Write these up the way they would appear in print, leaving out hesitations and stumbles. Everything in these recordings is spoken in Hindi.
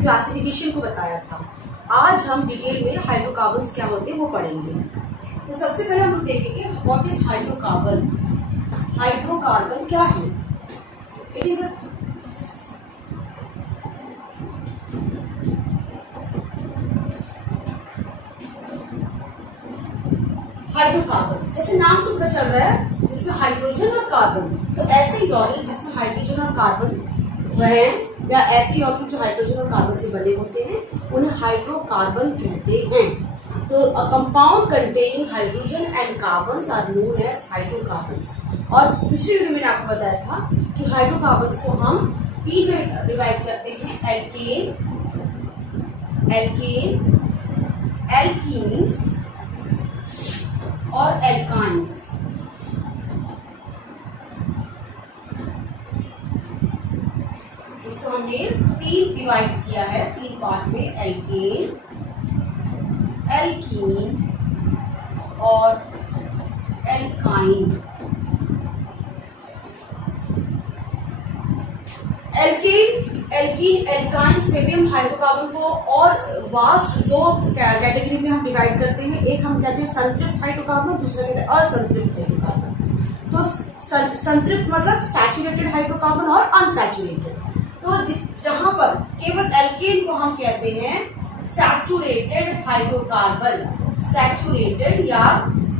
क्लासिफिकेशन को बताया था। आज हम डिटेल में हाइड्रोकार्बन्स क्या होते हैं वो पढ़ेंगे। तो सबसे पहले हम लोग देखेंगे व्हाट इज हाइड्रोकार्बन। हाइड्रोकार्बन क्या है? इट इज हाइड्रोकार्बन, जैसे नाम से पता चल रहा है इसमें हाइड्रोजन और कार्बन, तो ऐसे यौगिक जिसमें हाइड्रोजन और कार्बन हैं या ऐसे यौगिक जो हाइड्रोजन और कार्बन से बने होते हैं उन्हें हाइड्रोकार्बन कहते हैं। तो a compound containing hydrogen and carbons are known as hydrocarbons. और पिछले वीडियो में आपको बताया था कि हाइड्रोकार्बन्स को हम तीन में डिवाइड करते हैं, एल्केन, एल्कीन्स और एल्काइंस। इसको हमने तीन डिवाइड किया है, तीन पार्ट में, एल्केन, एल्कीन और एल्काइन। एल्कीन एल्काइंस में भी हम हाइड्रोकार्बन को और वास्ट दो कैटेगरी में हम डिवाइड करते हैं। एक हम कहते हैं संतृप्त हाइड्रोकार्बन, दूसरा कहते हैं असंतृप्त हाइड्रोकार्बन। तो संतृप्त मतलब सैचुरेटेड हाइड्रोकार्बन और अनसैचुरेटेड। तो जहां पर केवल एल्केन को हम कहते हैं सैचुरेटेड हाइड्रोकार्बन, सैचुरेटेड या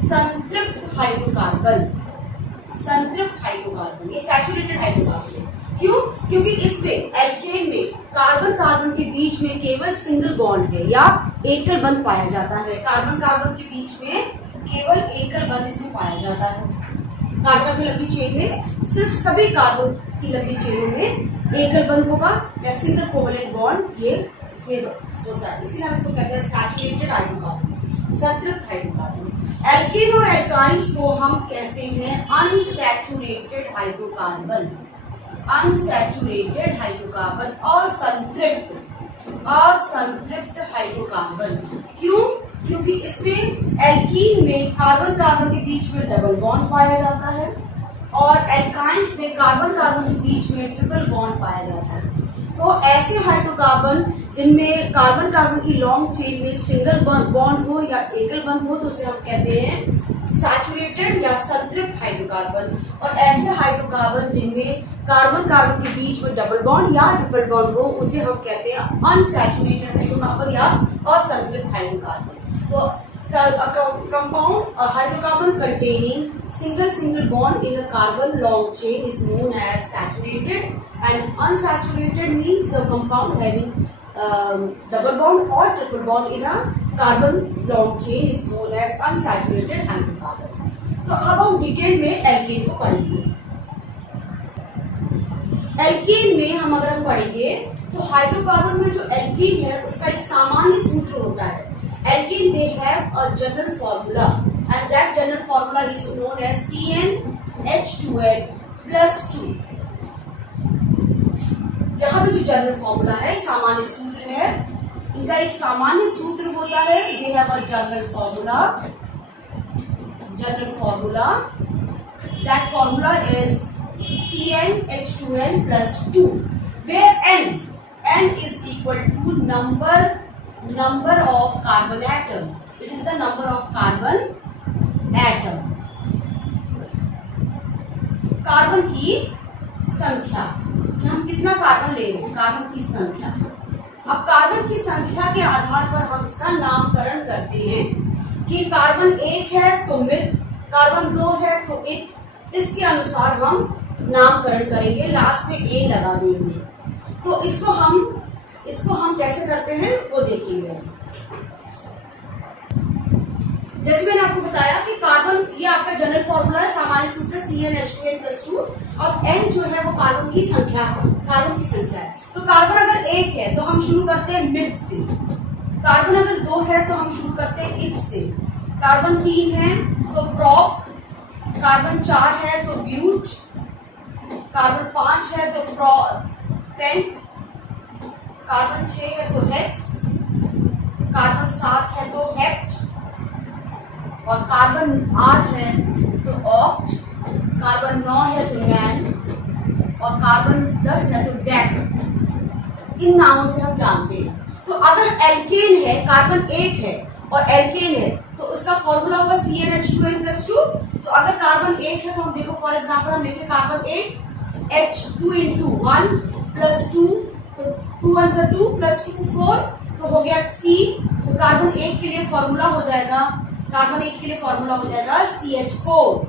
संतृप्त हाइड्रोकार्बन, संतृप्त हाइड्रोकार्बन, ये सैचुरेटेड हाइड्रोकार्बन। क्यों? क्योंकि इसमें एल्केन में कार्बन कार्बन के बीच में केवल सिंगल बॉन्ड है या एकल बंध पाया जाता है। कार्बन कार्बन के बीच में केवल एकल बंध इसमें पाया जाता है। कार्बन की लंबी चेन में सिर्फ सभी कार्बन की लंबी चेनों में एकल बंध होगा या सिंगल कोवलेंट बॉन्ड ये इसमें होता है, इसीलिए हम इसको कहते हैं सैचुरेटेड हाइड्रोकार्बन, संतृप्त हाइड्रोकार्बन। एल्केन और एल्काइंस को हम कहते हैं अनसैचुरेटेड हाइड्रोकार्बन, अनसैचुरेटेड हाइड्रोकार्बन, असंतृप्त हाइड्रोकार्बन। क्यों? क्योंकि इसमें एल्कीन में कार्बन कार्बन के बीच में डबल बॉन्ड पाया जाता है और एल्काइंस में कार्बन कार्बन के बीच में ट्रिपल बॉन्ड पाया जाता है। तो ऐसे हाइड्रोकार्बन जिनमें कार्बन कार्बन की लॉन्ग चेन में सिंगल बॉन्ड हो या एकल बंध हो तो उसे हम कहते हैं सैचुरेटेड या संतृप्त हाइड्रोकार्बन। और ऐसे हाइड्रोकार्बन जिनमें कार्बन कार्बन के बीच में डबल बॉन्ड या ट्रिपल बॉन्ड हो उसे हम कहते हैं अनसैचुरेटेड हाइड्रोकार्बन या असंतृप्त हाइड्रोकार्बन। तो compound a hydrocarbon containing single bond in a carbon long chain is known as saturated, and unsaturated means the compound having double bond or triple bond in a carbon long chain is known as unsaturated hydrocarbon. तो अब हम डिटेल में एल्केन को पढ़ेंगे। एल्केन में हम अगर हम पढ़ेंगे तो हाइड्रोकार्बन में जो एल्कीन है उसका एक सामान्य सूत्र होता है। Alkene they have a general formula and that general formula is known as CnH2n plus 2। यहाँ पे जो जनरल फॉर्मूला है सामान्य सूत्र है, इनका एक सामान्य सूत्र होता है। they have a general formula that formula is CnH2n plus 2 where n is equal to number of carbon atom. It is the number of carbon atom, carbon की संख्या कि हम कितना कार्बन ले रहे हैं, कार्बन की संख्या। अब कार्बन की संख्या के आधार पर हम इसका नामकरण करते हैं कि कार्बन 1 है तो मिथ, कार्बन 2 है तो इत, इसके अनुसार हम नामकरण करेंगे, लास्ट में ए लगा देंगे। तो इसको हम कैसे करते हैं वो देखिए। जैसे मैंने आपको बताया कि कार्बन, ये आपका जनरल फॉर्मूला है, सामान्य सूत्र CnH2n plus 2। अब n जो है वो कार्बन की संख्या है। तो कार्बन अगर 1 है तो हम शुरू करते हैं मिथ से, कार्बन अगर 2 है तो हम शुरू करते हैं इत से, कार्बन 3 है तो प्रोप, कार्बन 4 है तो ब्यूट, कार्बन 5 है तो पेंट, कार्बन 6 है तो हेक्स, कार्बन 7 है तो हेप्ट और कार्बन 8 है तो ऑक्ट, कार्बन 9 है तो नैन और कार्बन 10 है तो डेक। इन नामों से हम जानते हैं। तो अगर एल्केन है, कार्बन एक है और एल्केन है, तो उसका फॉर्मूला होगा CnH2n+2। तो अगर कार्बन एक है तो हम देखो फॉर एग्जांपल हम लिखे कार्बन एक H2 × 1 + 2, तो 2 1 = 2 + 2 4, तो हो गया C। तो कार्बन एक के लिए फॉर्मूला हो जाएगा, कार्बन एक के लिए फॉर्मूला हो जाएगा CH4,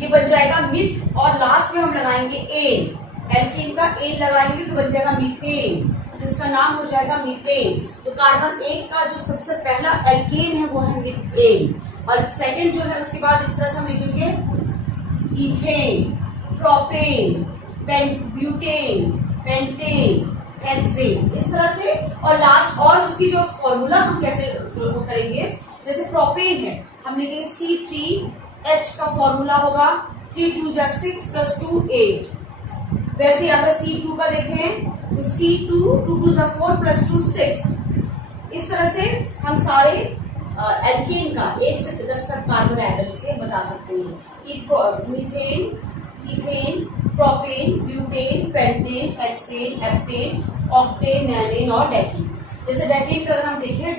ये बन जाएगा मिथ। और लास्ट में हम लगाएंगे एन, एल्केन का एन लगाएंगे तो बन जाएगा मीथेन, तो इसका नाम हो जाएगा मीथेन। तो कार्बन एक का जो सबसे पहला एल्केन है वो है मीथेन, और सेकंड जो है उसके बाद इस तरह से हम लिखेंगे ethane, propane, butane, pentane, hexane, इस तरह से। और लास्ट और उसकी जो फॉर्मूला हम कैसे करेंगे, जैसे प्रोपेन है हम लिखेंगे C3H का फॉर्मूला होगा 3 2 = 6 + 2 8। वैसे अगर C2 का देखें तो C2 2 2 = 4 + 2 6। इस तरह से हम सारे एल्केन का 1 से 10 तक कार्बन एटम्स के बता सकते हैं। Methane, ethane, propane, butane, pentane, hexane, heptane, octane, nonane और डेकीन। जैसे डेकीन का अगर हम देखें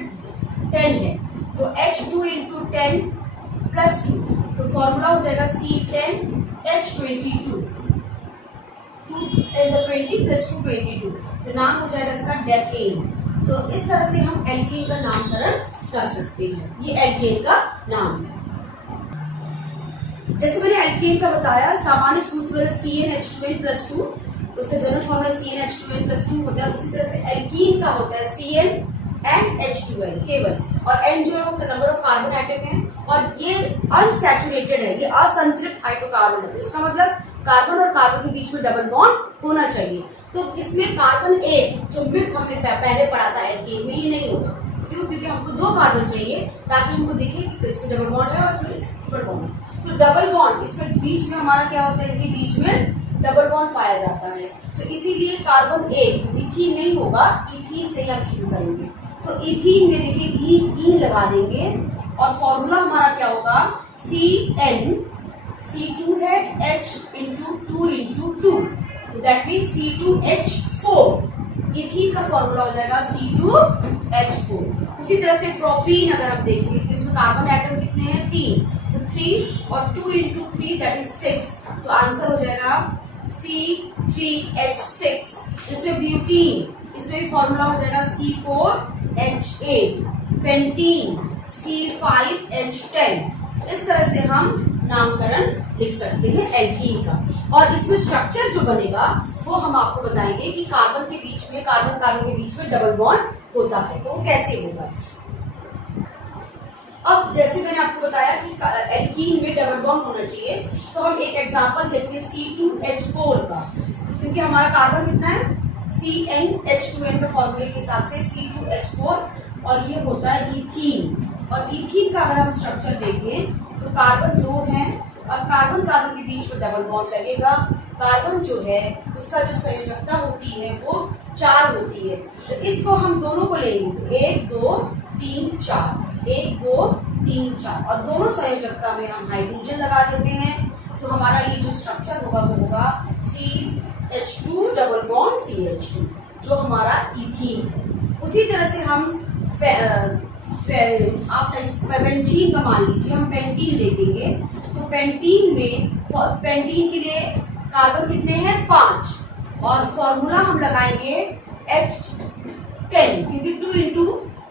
10 है तो H2 × 10 + 2, तो फॉर्मूला हो जाएगा C10H22, 2 10 = 20 + 2 22, तो नाम हो जाएगा इसका डेकेन। तो इस तरह से हम एल्केन का नामकरण कर सकते हैं, ये एल्केन का नाम है। जैसे मैंने एल्केन का बताया, सामान्य सूत्र है CnH2n+2, उसका जनरल फॉर्मूला CnH2n+2 होता है। उसी तरह से एल्कीन का होता है CnH2n केवल, और N जो है वो नंबर ऑफ कार्बन एटम है, और ये अनसैचुरेटेड है, ये असंतृप्त हाइड्रोकार्बन है। इसका मतलब कार्बन और कार्बन के बीच में डबल बॉन्ड होना चाहिए। तो इसमें कार्बन एक जो मिथ हमने पहले पढ़ा था एल्केन में, ये नहीं होगा। क्यों? क्योंकि हमको 2 कार्बन चाहिए ताकि हमको दिखे कि इसमें डबल बॉन्ड है और इसमें ट्रिपल बॉन्ड है। तो डबल बॉन्ड इसमें बीच में हमारा क्या होता है, इनके बीच में डबल बॉन्ड पाया जाता है। तो इसीलिए कार्बन एक इथीन नहीं होगा, इथीन से ही हम शुरू करेंगे। तो इथीन में देखिए ई लगा देंगे, और फॉर्मूला हमारा क्या होगा CN, C2 है H × 2 × 2, तो दैट मीन C2H4। इथीन का फॉर्मूला हो जाएगा C2H4। उसी तरह से प्रोपीन अगर हम देखें तो इसमें कार्बन एटम कितने हैं, 3, तो 3 और 2 × 3 दैट इज 6, तो आंसर हो जाएगा C3H6। इसमें ब्यूटीन, इसमें भी फॉर्मूला हो जाएगा C4H8, पेंटीन C5H10। इस तरह से हम नामकरण लिख सकते हैं एल्कीन का। और इसमें स्ट्रक्चर जो बनेगा वो हम आपको बताएंगे कि कार्बन के बीच में, कार्बन के बीच में डबल बॉन्ड होता है, तो वो कैसे होगा। अब जैसे मैंने आपको बताया कि एल्कीन में डबल बॉन्ड होना चाहिए, तो हम एक एग्जांपल देखते हैं C2H4 का, क्योंकि हमारा कार्बन कितना है CnH2n के फॉर्मूले के हिसाब से C2H4, और ये होता है इथीन। और इथीन का अगर हम स्ट्रक्चर देखें तो कार्बन 2 है, और कार्बन के बीच में डबल बॉन्ड लगेगा। कार्बन जो है उसका जो संयोजकता होती है वो 4 होती है, तो इसको हम दोनों को लेंगे तो 1 2 3 4, 1 2 3 4, और दोनों संयोजकता में हम हाइड्रोजन लगा देते हैं। तो हमारा ये जो स्ट्रक्चर होगा वो होगा CH2 डबल बॉन्ड CH2, जो हमारा इथीन है। उसी तरह से हम आप पेंटीन का मान लीजिए, हम पेंटीन देखेंगे तो पेंटीन के लिए कार्बन कितने हैं 5, और फॉर्मूला हम लगाएंगे H10, क्योंकि 2 ×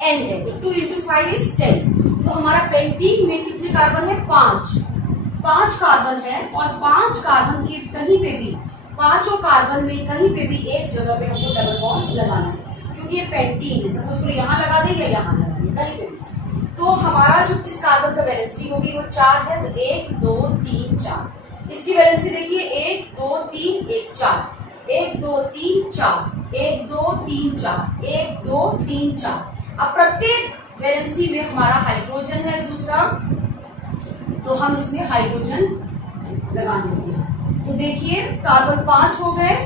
N है, तो 2 × 5 = 10। तो हमारा पेंटीन में कितने कार्बन है 5 कार्बन है, और 5 कार्बन के कहीं पे भी, 5 कार्बन में कहीं पे भी एक जगह पे हमको डबल बॉन्ड लगाना है, क्योंकि ये पेंटीन है। सपोज करो यहाँ लगा देंगे, यहाँ लगा देंगे, कहीं पे भी। तो हमारा जो इस कार्बन का वैलेंसी होगी वो 4 है, तो 1 2 3 4। इसकी वैलेंसी देखिए 1 2 3 1 4, 1 2 3 4, 1 2 3 4, 1 2 3 4। अब प्रत्येक वैलेंसी में हमारा हाइड्रोजन है दूसरा, तो हम इसमें हाइड्रोजन लगा देते हैं। तो देखिए कार्बन 5 हो गए,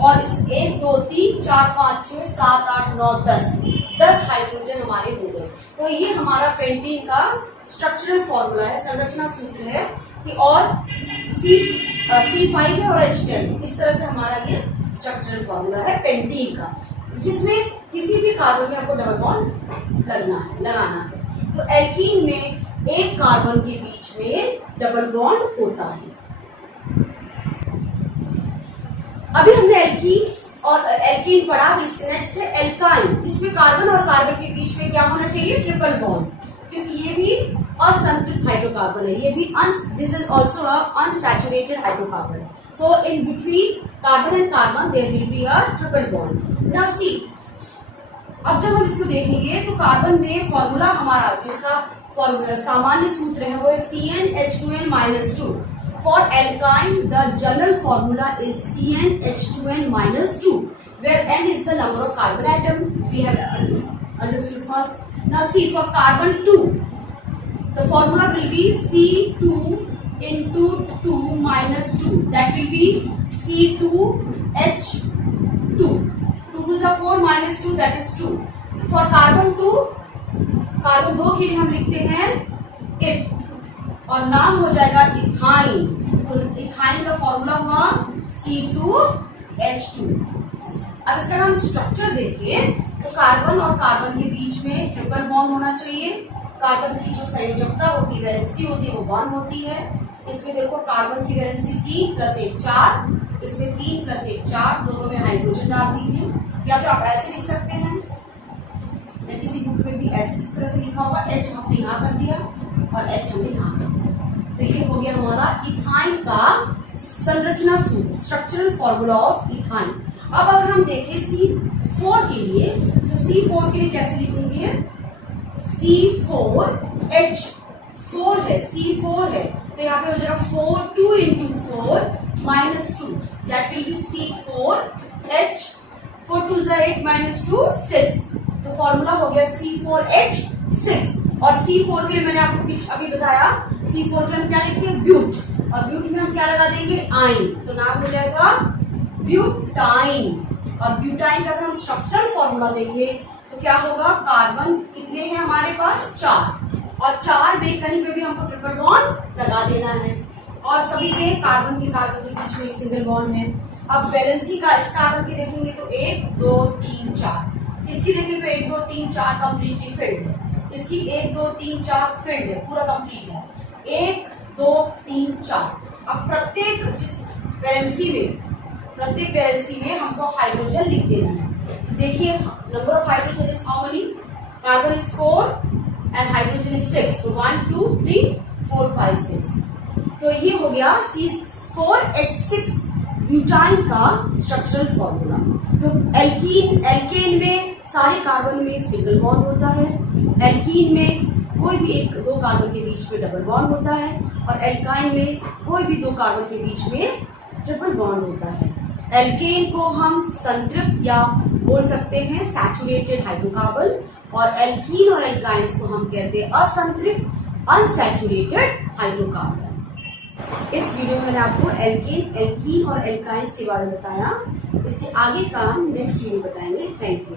और इस 1 2 3 4 5 6 7 8 9 10 हाइड्रोजन हमारे हो गए। तो ये हमारा पेंटीन का स्ट्रक्चरल फॉर्मूला है, संरचना सूत्र है कि और C5 है और H10 है। इस तरह से हमारा ये स्ट्रक्चरल फॉर्मूला है पेंटीन का, जिसमें किसी भी कार्बन में आपको डबल बॉन्ड लगाना है। तो एल्कीन में एक कार्बन के बीच में डबल बॉन्ड होता है। अभी हमने एल्कीन पढ़ा। नेक्स्ट है एल्काइन, जिसमें कार्बन और कार्बन के बीच में क्या होना चाहिए, ट्रिपल बॉन्ड, क्योंकि ये भी असंतृप्त हाइड्रोकार्बन है। ये भी this is also unsaturated hydrocarbon. So in between carbon and carbon there will be a triple bond. Now see, अब जब हम इसको देखेंगे तो कार्बन में फॉर्मूला हमारा, जिसका सामान्य सूत्र है वो है CnH2n-2। For alkyne, the general formula is CnH2n-2, where n is the number of carbon atom. We have understood first. Now see, for carbon 2, the formula will be C2 into 2 minus 2. That will be C2H2. 2 2s are 4 minus 2, that is 2. For carbon 2, carbon 2 के लिए हम लिखते हैं इथ, और नाम हो जाएगा इथाइन। तो इथाइन का फॉर्मूला हुआ C2H2। अब इसका हम स्ट्रक्चर देखें तो कार्बन और कार्बन के बीच में ट्रिपल बॉन्ड होना चाहिए। कार्बन की जो संयोजकता होती है, वैलेंसी होती है, वो 1 होती है। इसमें देखो कार्बन की वैलेंसी 3 + 1 4, इसमें 3 + 1 4, दोनों में हाइड्रोजन डाल दीजिए। या तो आप ऐसे लिख सकते हैं, या किसी बुक में भी ऐसे इस तरह से लिखा होगा, H हमने यहाँ कर दिया और H हमने यहाँ कर दिया। तो ये हो गया हमारा इथाइन का संरचना सूत्र, स्ट्रक्चरल फॉर्मूला ऑफ इथाइन। अब अगर हम देखें C4 के लिए, तो C4 के लिए कैसे लिखेंगे, C4H4 है, C4 है, तो यहाँ पे हो जाएगा 4 2 into 4 minus 2, that will be C4H, 4 2s are 8 minus 2 6। तो फॉर्मूला हो गया C4H6। और C4 के लिए मैंने आपको पीछे अभी बताया, C4 के लिए हम क्या लिखते हैं, ब्यूट, और ब्यूट में हम क्या लगा देंगे, आइन, तो नाम हो जाएगा ब्यूटाइन। और ब्यूटाइन का अगर हम स्ट्रक्चरल फॉर्मूला देखें तो क्या होगा, कार्बन कितने हैं हमारे पास, 4, और 4 में कहीं पे भी हमको ट्रिपल बॉन्ड लगा देना है, और सभी पे कार्बन के बीच में एक सिंगल बॉन्ड है। अब वैलेंसी का इस कार्बन की देखेंगे तो 1 2 3 4, इसकी देखेंगे तो 1 2 3 4 कंप्लीटली फिल्ड है, इसकी 1 2 3 4 फिल्ड है, पूरा कंप्लीट है, 1 2 3 4। अब प्रत्येक वैलेंसी में हमको हाइड्रोजन लिख देना है। तो देखिए, number of hydrogen is how many, carbon is 4 and hydrogen is 6, तो 1 2 3 4 5 6। तो ये हो गया C4H6 ब्यूटाइन का स्ट्रक्चरल फॉर्मूला। तो एल्केन में सारे कार्बन में सिंगल बॉन्ड होता है, एल्कीन में कोई भी 1-2 कार्बन के बीच में डबल बॉन्ड होता है, और एल्काइन में कोई भी 2 कार्बन के बीच में ट्रिपल बॉन्ड होता है। एल्केन को हम संतृप्त या बोल सकते हैं सैचुरेटेड हाइड्रोकार्बन, और एल्कीन और एल्काइंस को हम कहते हैं असंतृप्त अनसैचुरेटेड हाइड्रोकार्बन। इस वीडियो में मैंने आपको एल्कीन और एल्काइंस के बारे में बताया। इसके आगे का हम नेक्स्ट वीडियो बताएंगे। Thank you.